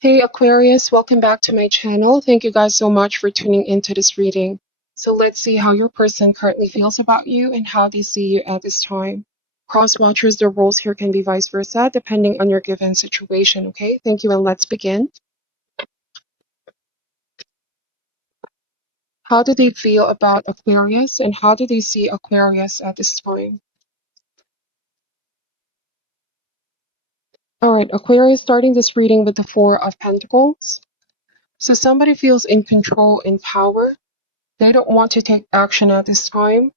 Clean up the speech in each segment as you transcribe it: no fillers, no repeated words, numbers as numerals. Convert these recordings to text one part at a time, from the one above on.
Hey Aquarius, welcome back to my channel. Thank you guys so much for tuning into this reading. So let's see how your person currently feels about you and how they see you at this time. Cross watchers, the roles here can be vice versa depending on your given situation, okay? Thank you and let's begin. How do they feel about Aquarius and how do they see Aquarius at this time? All right, Aquarius starting this reading with the Four of Pentacles. So somebody feels in control and power. They don't want to take action at this time.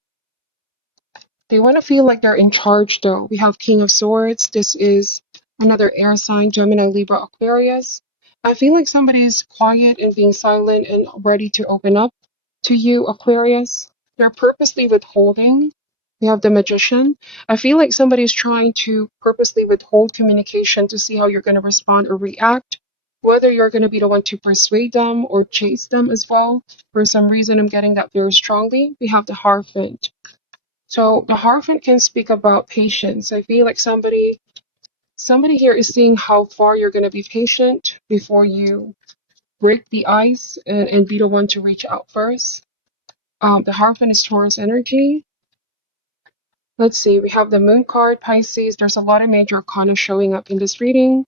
They want to feel like they're in charge, though. We have King of Swords. This is another air sign, Gemini, Libra, Aquarius. I feel like somebody is quiet and being silent and ready to open up to you, Aquarius. They're purposely withholding. We have the Magician. I feel like somebody's trying to purposely withhold communication to see how you're going to respond or react, whether you're going to be the one to persuade them or chase them as well. For some reason, I'm getting that very strongly. We have the Hierophant. So the Hierophant can speak about patience. I feel like somebody here is seeing how far you're going to be patient before you break the ice and be the one to reach out first. The Hierophant is Taurus energy. Let's see, we have the Moon card, Pisces. There's a lot of major arcana showing up in this reading.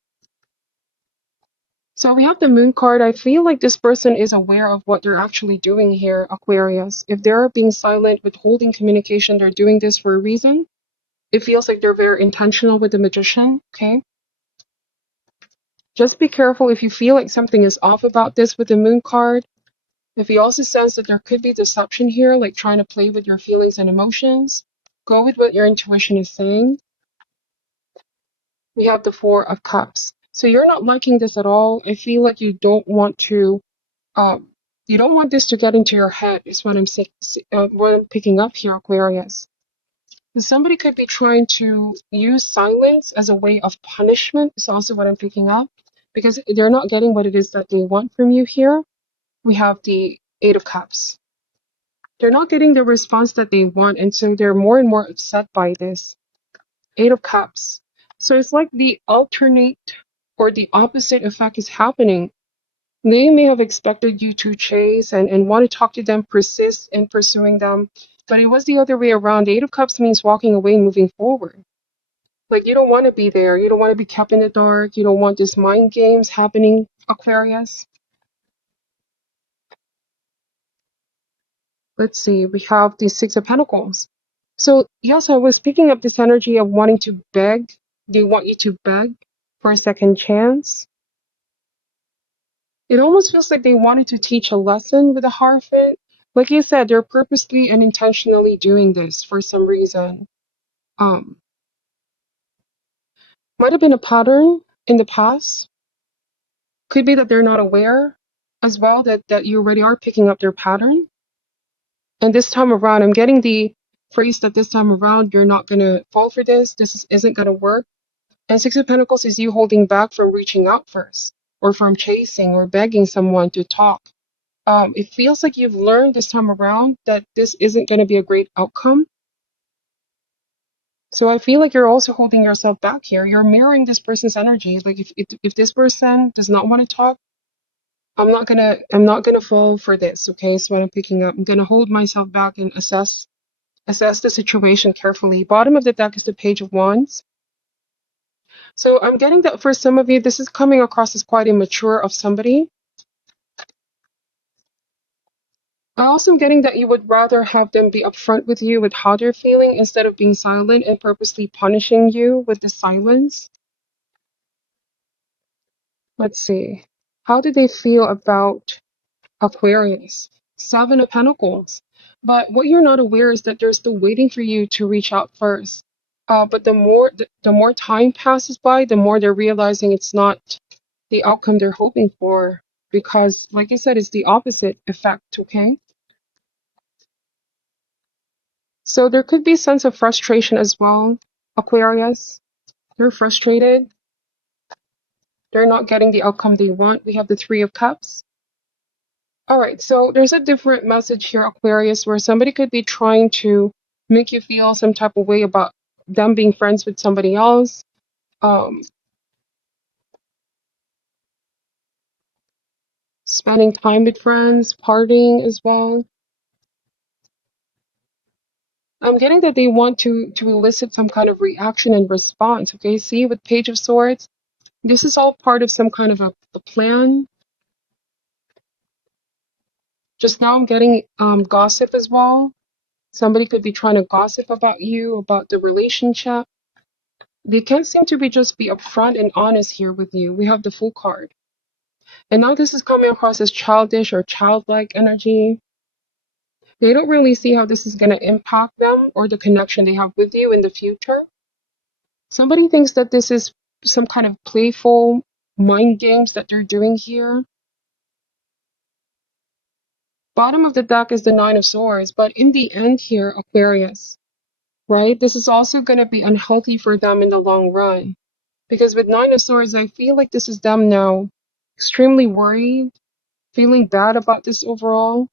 So we have the Moon card. I feel like this person is aware of what they're actually doing here, Aquarius. If they're being silent, withholding communication, they're doing this for a reason. It feels like they're very intentional with the Magician, okay? Just be careful if you feel like something is off about this with the Moon card. If you also sense that there could be deception here, like trying to play with your feelings and emotions, go with what your intuition is saying. We have the Four of Cups. So you're not liking this at all. I feel like um, you don't want this to get into your head. Is what I'm picking up here, Aquarius. Somebody could be trying to use silence as a way of punishment. Is also what I'm picking up, because they're not getting what it is that they want from you here. We have the Eight of Cups. They're not getting the response that they want, and so they're more and more upset by this. Eight of Cups. So it's like the alternate or the opposite effect is happening. They may have expected you to chase and want to talk to them, persist in pursuing them, but it was the other way around. The Eight of Cups means walking away and moving forward. Like you don't want to be there. You don't want to be kept in the dark. You don't want this mind games happening, Aquarius. Let's see, we have the Six of Pentacles. So, yes, I was picking up this energy of wanting to beg. They want you to beg for a second chance. It almost feels like they wanted to teach a lesson with the Hierophant. Like you said, they're purposely and intentionally doing this for some reason. Um, might have been a pattern in the past. Could be that they're not aware as well that you already are picking up their pattern. And this time around, I'm getting the phrase that this time around, you're not going to fall for this. Isn't going to work. And Six of Pentacles is you holding back from reaching out first or from chasing or begging someone to talk. It feels like you've learned this time around that this isn't going to be a great outcome. So I feel like you're also holding yourself back here. You're mirroring this person's energy. Like if this person does not want to talk, I'm not gonna fall for this. Okay, so what I'm picking up, I'm gonna hold myself back and assess the situation carefully. Bottom of the deck is the Page of Wands. So I'm getting that for some of you, this is coming across as quite immature of somebody. I also am getting that you would rather have them be upfront with you with how they're feeling instead of being silent and purposely punishing you with the silence. Let's see. How do they feel about Aquarius? Seven of Pentacles. But what you're not aware is that they're still waiting for you to reach out first. But the more time passes by, the more they're realizing it's not the outcome they're hoping for. Because, like I said, it's the opposite effect, okay? So there could be a sense of frustration as well, Aquarius. They're frustrated. They're not getting the outcome they want. We have the Three of Cups. All right, so there's a different message here, Aquarius, where somebody could be trying to make you feel some type of way about them being friends with somebody else. Um, spending time with friends, partying as well. I'm getting that they want to elicit some kind of reaction and response. Okay, see with Page of Swords, this is all part of some kind of a plan. Just now I'm getting gossip as well. Somebody could be trying to gossip about you, about the relationship. They can't seem to be upfront and honest here with you. We have the Fool card. And now this is coming across as childish or childlike energy. They don't really see how this is going to impact them or the connection they have with you in the future. Somebody thinks that this is some kind of playful mind games that they're doing here. Bottom of the deck is the Nine of Swords, but in the end here, Aquarius, right? This is also going to be unhealthy for them in the long run. Because with Nine of Swords, I feel like this is them now extremely worried, feeling bad about this overall.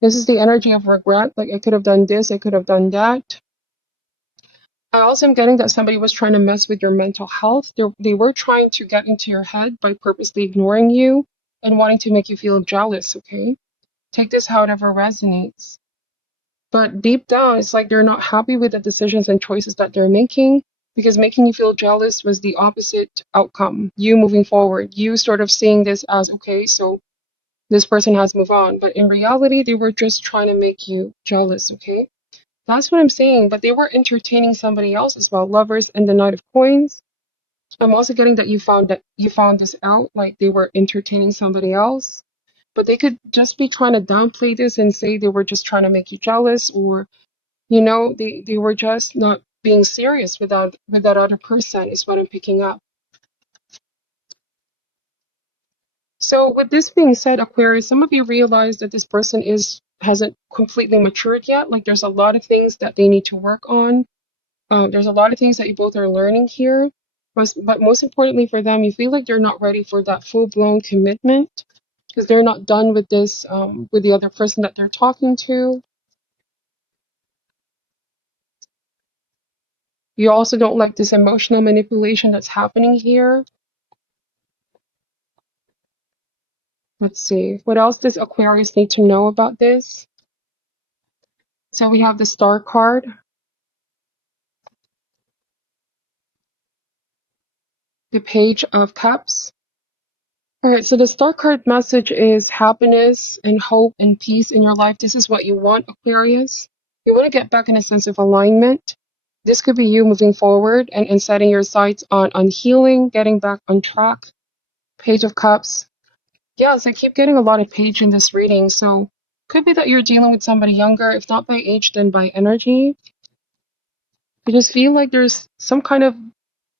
This is the energy of regret. Like, I could have done this, I could have done that. I also am getting that somebody was trying to mess with your mental health. They were trying to get into your head by purposely ignoring you and wanting to make you feel jealous, okay? Take this however resonates. But deep down, it's like they're not happy with the decisions and choices that they're making because making you feel jealous was the opposite outcome. You moving forward, you sort of seeing this as, okay, so this person has moved on. But in reality, they were just trying to make you jealous, okay? That's what I'm saying. But they were entertaining somebody else as well. Lovers and the Knight of Coins. I'm also getting that you found this out, like they were entertaining somebody else. But they could just be trying to downplay this and say they were just trying to make you jealous, or they were just not being serious with that other person is what I'm picking up. So with this being said, Aquarius, some of you realize that this person hasn't completely matured yet. Like there's a lot of things that they need to work on. There's a lot of things that you both are learning here. But most importantly for them, you feel like they're not ready for that full-blown commitment because they're not done with this with the other person that they're talking to. You also don't like this emotional manipulation that's happening here. Let's see. What else does Aquarius need to know about this? So we have the Star card. The Page of Cups. All right, so the Star card message is happiness and hope and peace in your life. This is what you want, Aquarius. You want to get back in a sense of alignment. This could be you moving forward and setting your sights on healing, getting back on track. Page of Cups. Yes, I keep getting a lot of page in this reading, so could be that you're dealing with somebody younger, if not by age, then by energy. I just feel like there's some kind of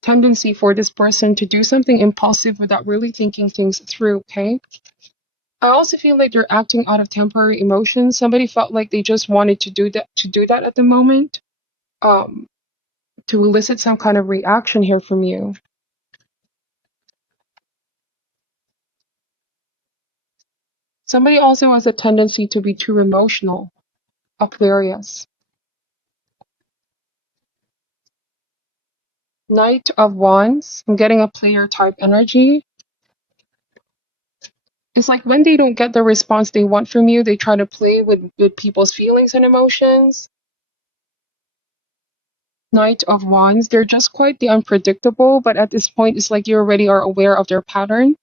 tendency for this person to do something impulsive without really thinking things through, okay? I also feel like they're acting out of temporary emotions. Somebody felt like they just wanted to do that at the moment, um, to elicit some kind of reaction here from you. Somebody also has a tendency to be too emotional, Aquarius. Knight of Wands. I'm getting a player type energy. It's like when they don't get the response they want from you, they try to play with people's feelings and emotions. Knight of Wands, they're just quite the unpredictable, but at this point, it's like you already are aware of their pattern.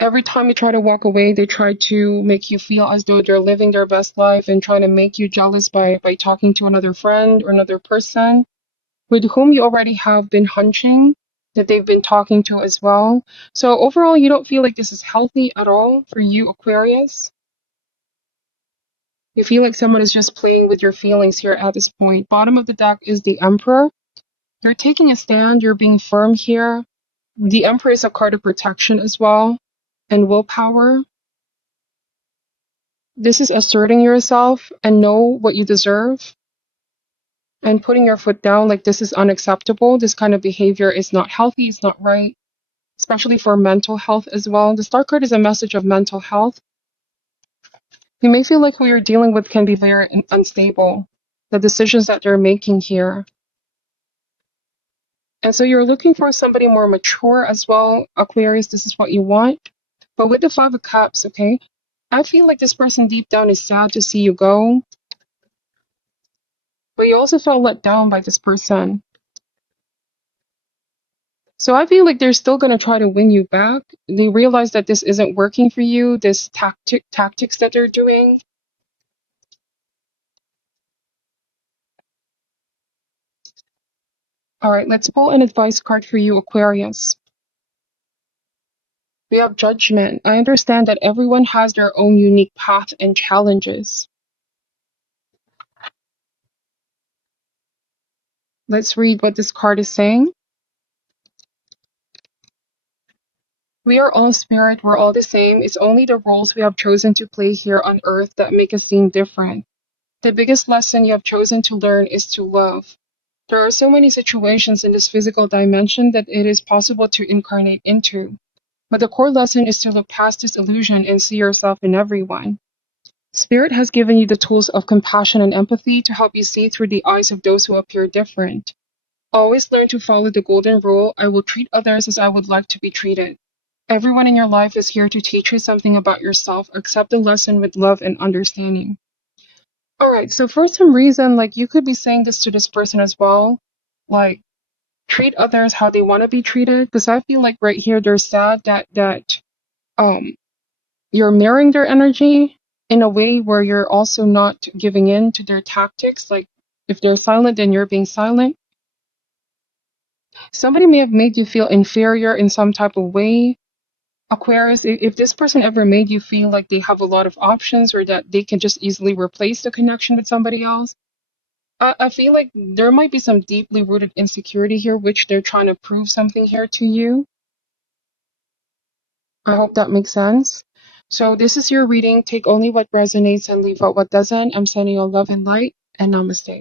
Every time you try to walk away, they try to make you feel as though they're living their best life and trying to make you jealous by talking to another friend or another person with whom you already have been hunching that they've been talking to as well. So overall, you don't feel like this is healthy at all for you, Aquarius. You feel like someone is just playing with your feelings here at this point. Bottom of the deck is the Emperor. You're taking a stand. You're being firm here. The Emperor is a card of protection as well and willpower. This is asserting yourself and know what you deserve and putting your foot down like this is unacceptable. This kind of behavior is not healthy. It's not right, especially for mental health as well. The Star card is a message of mental health. You may feel like who you're dealing with can be very unstable. The decisions that they're making here. And so you're looking for somebody more mature as well, Aquarius. This is what you want. But with the Five of Cups, okay, I feel like this person deep down is sad to see you go. But you also felt let down by this person. So I feel like they're still going to try to win you back. They realize that this isn't working for you, this tactics that they're doing. All right, let's pull an advice card for you, Aquarius. We have Judgment. I understand that everyone has their own unique path and challenges. Let's read what this card is saying. We are all spirit, we're all the same. It's only the roles we have chosen to play here on earth that make us seem different. The biggest lesson you have chosen to learn is to love. There are so many situations in this physical dimension that it is possible to incarnate into. But the core lesson is to look past this illusion and see yourself in everyone. Spirit has given you the tools of compassion and empathy to help you see through the eyes of those who appear different. Always learn to follow the golden rule: I will treat others as I would like to be treated. Everyone in your life is here to teach you something about yourself. Accept the lesson with love and understanding. All right, so for some reason, like, you could be saying this to this person as well, like, treat others how they want to be treated. Because I feel like right here they're sad that um you're mirroring their energy in a way where you're also not giving in to their tactics. Like, if they're silent, then you're being silent. Somebody may have made you feel inferior in some type of way. Aquarius, if this person ever made you feel like they have a lot of options or that they can just easily replace the connection with somebody else, I feel like there might be some deeply rooted insecurity here, which they're trying to prove something here to you. I hope that makes sense. So this is your reading. Take only what resonates and leave out what doesn't. I'm sending you love and light, and namaste.